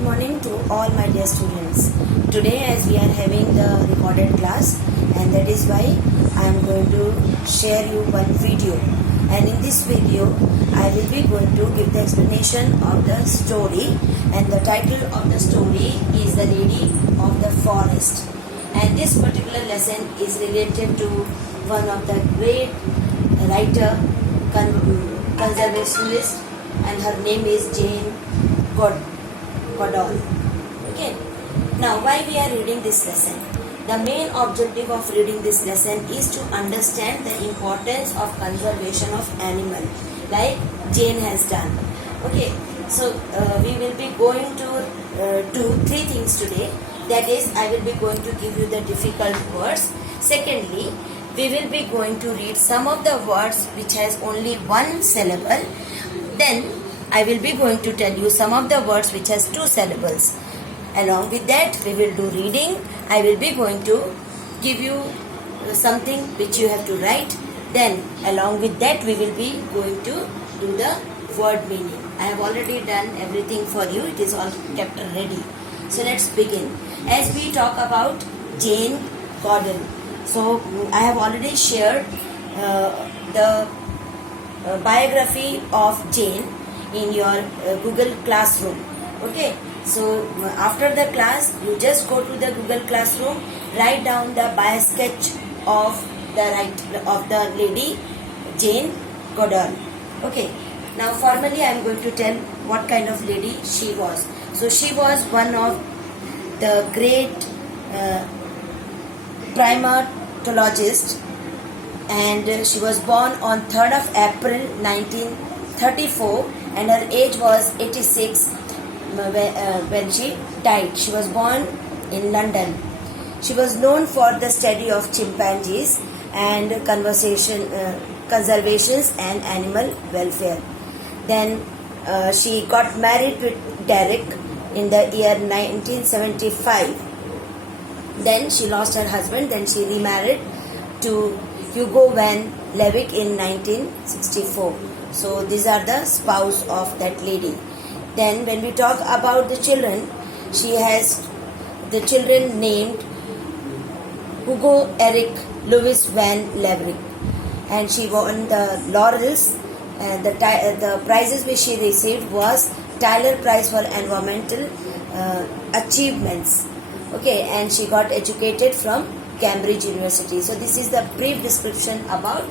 Good morning to all my dear students. Today as we are having the recorded class, and that is why I am going to share you one video, and in this video I will be going to give the explanation of the story, and the title of the story is The Lady of the Forest, and this particular lesson is related to one of the great writer, conservationist, and her name is Jane Goodall. Okay. Now, why we are reading this lesson? The main objective of reading this lesson is to understand the importance of conservation of animal, like Jane has done. Okay. So we will be going to do three things today. That is, I will be going to give you the difficult words. Secondly, we will be going to read some of the words which has only one syllable. Then I will be going to tell you some of the words which has two syllables. Along with that, we will do reading. I will be going to give you something which you have to write. Then along with that, we will be going to do the word meaning. I have already done everything for you. It is all kept ready. So let's begin. As we talk about Jane Goodall. So I have already shared the biography of Jane in your Google Classroom. Okay, so after the class, you just go to the Google Classroom, write down the bio sketch of the lady Jane Goodall. Okay, now formally I am going to tell what kind of lady she was. So she was one of the great primatologists, and she was born on 3rd of April 1934, and her age was 86 when she died. She was born in London. She was known for the study of chimpanzees and conservations and animal welfare. Then she got married with Derek in the year 1975. Then she lost her husband. Then she remarried to Hugo van Leeuwenhoek in 1964. So these are the spouse of that lady. Then when we talk about the children, she has the children named Hugo Eric Louis van Leeuwenhoek, and she won the laurels. The prizes which she received was Tyler Prize for Environmental Achievements. Okay, and she got educated from Cambridge University. So this is the brief description about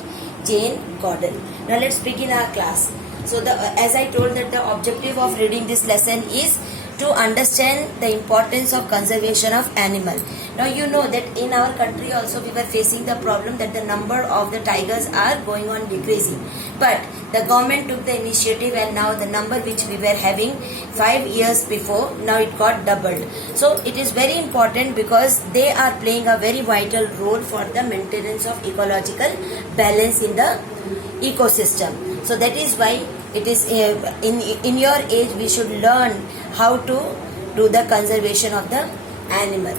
Jane Goodall. Now let's begin our class. So as I told that the objective of reading this lesson is to understand the importance of conservation of animal. Now you know that in our country also we were facing the problem that the number of the tigers are going on decreasing. But the government took the initiative, and now the number which we were having 5 years before, now it got doubled. So it is very important because they are playing a very vital role for the maintenance of ecological balance in the ecosystem. So that is why it is in your age we should learn how to do the conservation of the animal.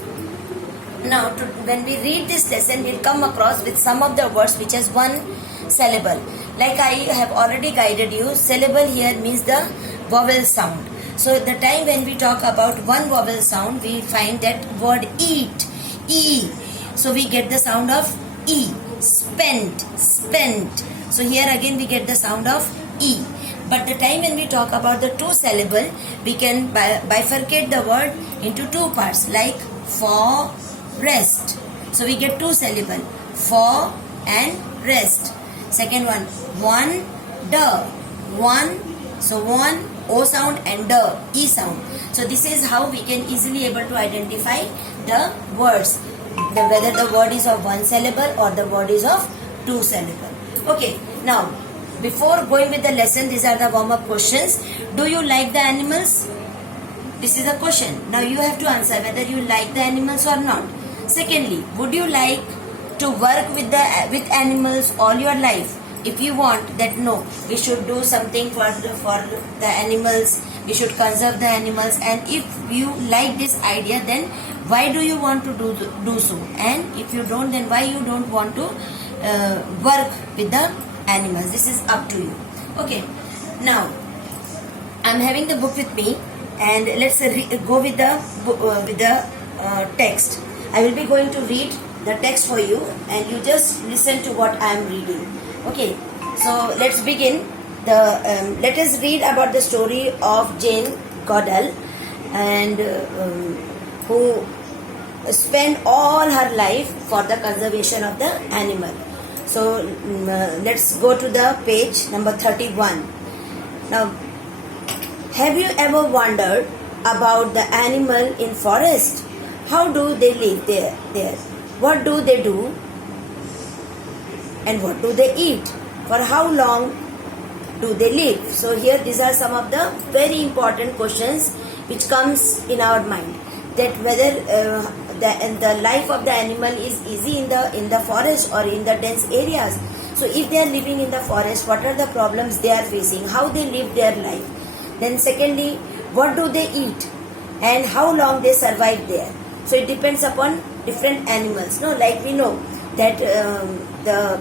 Now when we read this lesson, we'll come across with some of the words which has one syllable. Like I have already guided you, syllable here means the vowel sound. So the time when we talk about one vowel sound, we find that word eat, E. So we get the sound of E. Spent, spent. So here again we get the sound of E. But the time when we talk about the two syllable, we can bifurcate the word into two parts, like for, rest. So we get two syllable, for and rest. Second one, the, one. So one, O sound, and the, E sound. So this is how we can easily able to identify the words, whether the word is of one syllable or the word is of two syllable. Okay, now before going with the lesson, these are the warm-up questions. Do you like the animals? This is the question. Now you have to answer whether you like the animals or not. Secondly, would you like to work with animals all your life? If you want that, no, we should do something for the animals, we should conserve the animals, and if you like this idea, then why do you want to do so? And if you don't, then why you don't want to work with the animals? This is up to you. Okay, now I'm having the book with me, And let's go with the text. I will be going to read the text for you, and you just listen to what I am reading. Okay, so let's begin. Let us read about the story of Jane Goodall, and who spent all her life for the conservation of the animal. So let's go to the page number 31. Now, have you ever wondered about the animal in forest? How do they live there? What do they do? And what do they eat? For how long do they live? So here these are some of the very important questions which comes in our mind, that whether the life of the animal is easy in the forest or in the dense areas. So if they are living in the forest, what are the problems they are facing? How they live their life? Then secondly, what do they eat and how long they survive there? So it depends upon different animals. No, like we know that the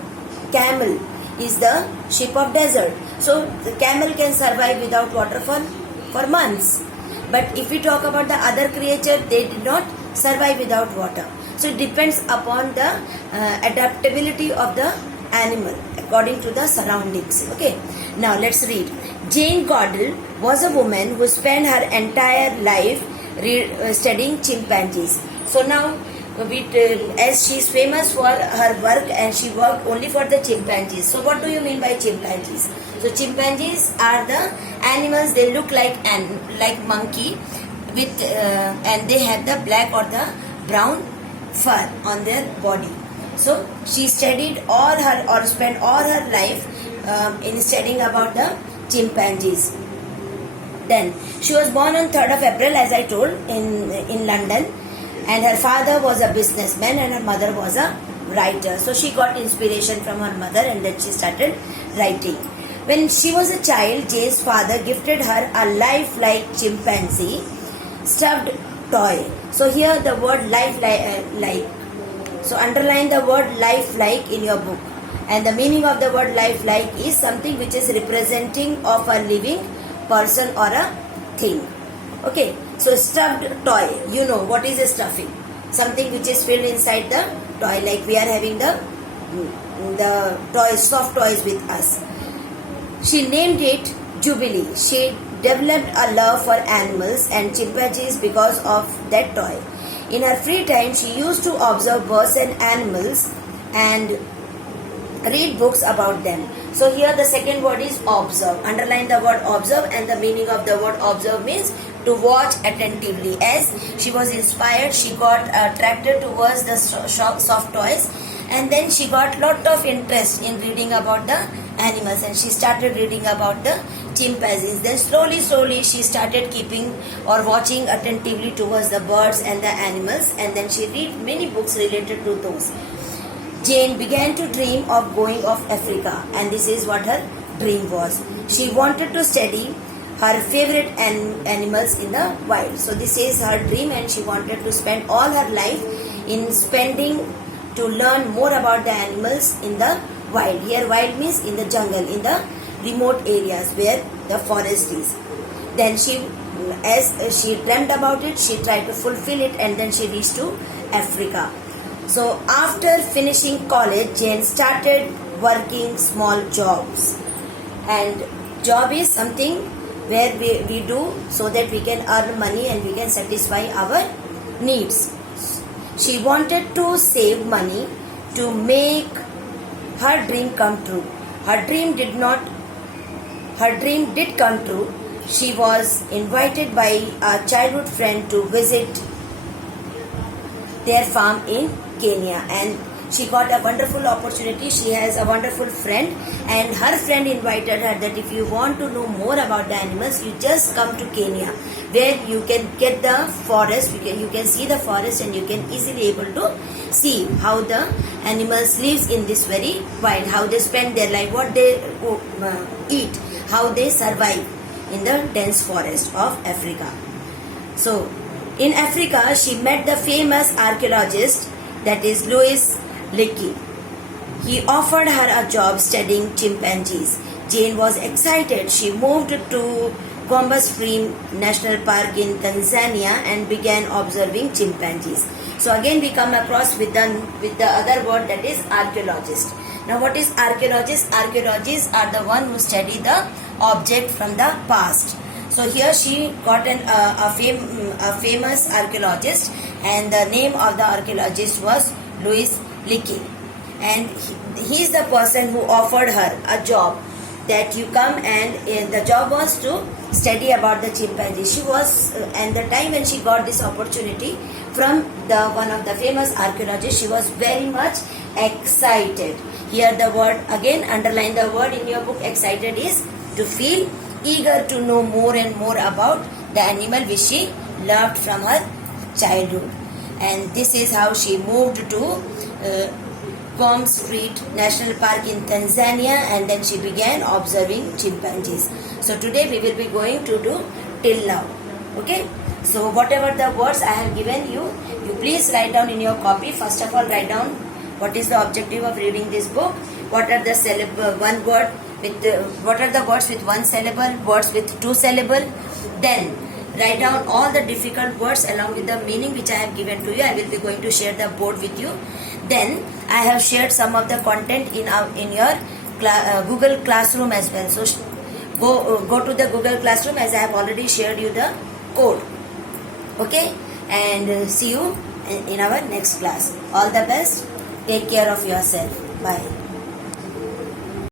camel is the sheep of desert. So the camel can survive without water for months. But if we talk about the other creature, they did not survive without water. So it depends upon the adaptability of the animal according to the surroundings. Okay, now let's read. Jane Goodall was a woman who spent her entire life studying chimpanzees. So now, as she is famous for her work, and she worked only for the chimpanzees. So what do you mean by chimpanzees? So chimpanzees are the animals. They look like monkey with and they have the black or the brown fur on their body. So she studied spent all her life in studying about the chimpanzees. Then she was born on 3rd of April, as I told, in London, and her father was a businessman and her mother was a writer. So she got inspiration from her mother, and then she started writing. When she was a child, Jane's father gifted her a lifelike chimpanzee stuffed toy. So here the word lifelike. So underline the word lifelike in your book. And the meaning of the word lifelike is something which is representing of a living person or a thing. Okay, so stuffed toy. You know what is a stuffing? Something which is filled inside the toy, like we are having the toys, soft toys with us. She named it Jubilee. She developed a love for animals and chimpanzees because of that toy. In her free time, she used to observe birds and animals and read books about them. So here the second word is observe. Underline the word observe, and the meaning of the word observe means to watch attentively. As she was inspired, she got attracted towards the soft toys, and then she got lot of interest in reading about the animals, and she started reading about the chimpanzees. Then slowly she started keeping or watching attentively towards the birds and the animals, and then she read many books related to those. Jane began to dream of going off Africa, and this is what her dream was. She wanted to study her favorite animals in the wild. So this is her dream, and she wanted to spend all her life in spending to learn more about the animals in the wild. Here wild means in the jungle, in the remote areas where the forest is. Then as she dreamt about it, she tried to fulfill it, and then she reached to Africa. So after finishing college, Jane started working small jobs. And job is something where we do so that we can earn money and we can satisfy our needs. She wanted to save money to make her dream come true. Her dream did come true. She was invited by a childhood friend to visit their farm in Kenya, and she got a wonderful opportunity. She has a wonderful friend, and her friend invited her that if you want to know more about the animals, you just come to Kenya, where you can get the forest, you can see the forest, and you can easily able to see how the animals lives in this very wild, how they spend their life, what they eat, how they survive in the dense forest of Africa. So in Africa, she met the famous archaeologist, that is Louis Leakey. He offered her a job studying chimpanzees. Jane was excited. She moved to Columbus Stream National Park in Tanzania and began observing chimpanzees. So again we come across with the other word, that is archaeologist. Now what is archaeologist? Archaeologists are the one who study the object from the past. So here she got a famous archaeologist, and the name of the archaeologist was Louis Leakey, and he is the person who offered her a job, that you come, and the job was to study about the chimpanzee. She was and the time when she got this opportunity from the one of the famous archaeologists, she was very much excited. Here the word, again underline the word in your book, excited, is to feel eager to know more and more about the animal which she loved from her childhood. And this is how she moved to Columbus Stream National Park in Tanzania, and then she began observing chimpanzees. So today we will be going to do till now. Okay, so whatever the words I have given you, you please write down in your copy. First of all, write down what is the objective of reading this book, what are the one word with what are the words with one syllable, words with two syllable. Then write down all the difficult words along with the meaning which I have given to you. I will be going to share the board with you. Then I have shared some of the content in your Google Classroom as well. So go to the Google Classroom, as I have already shared you the code. Okay, and see you in our next class. All the best. Take care of yourself. Bye.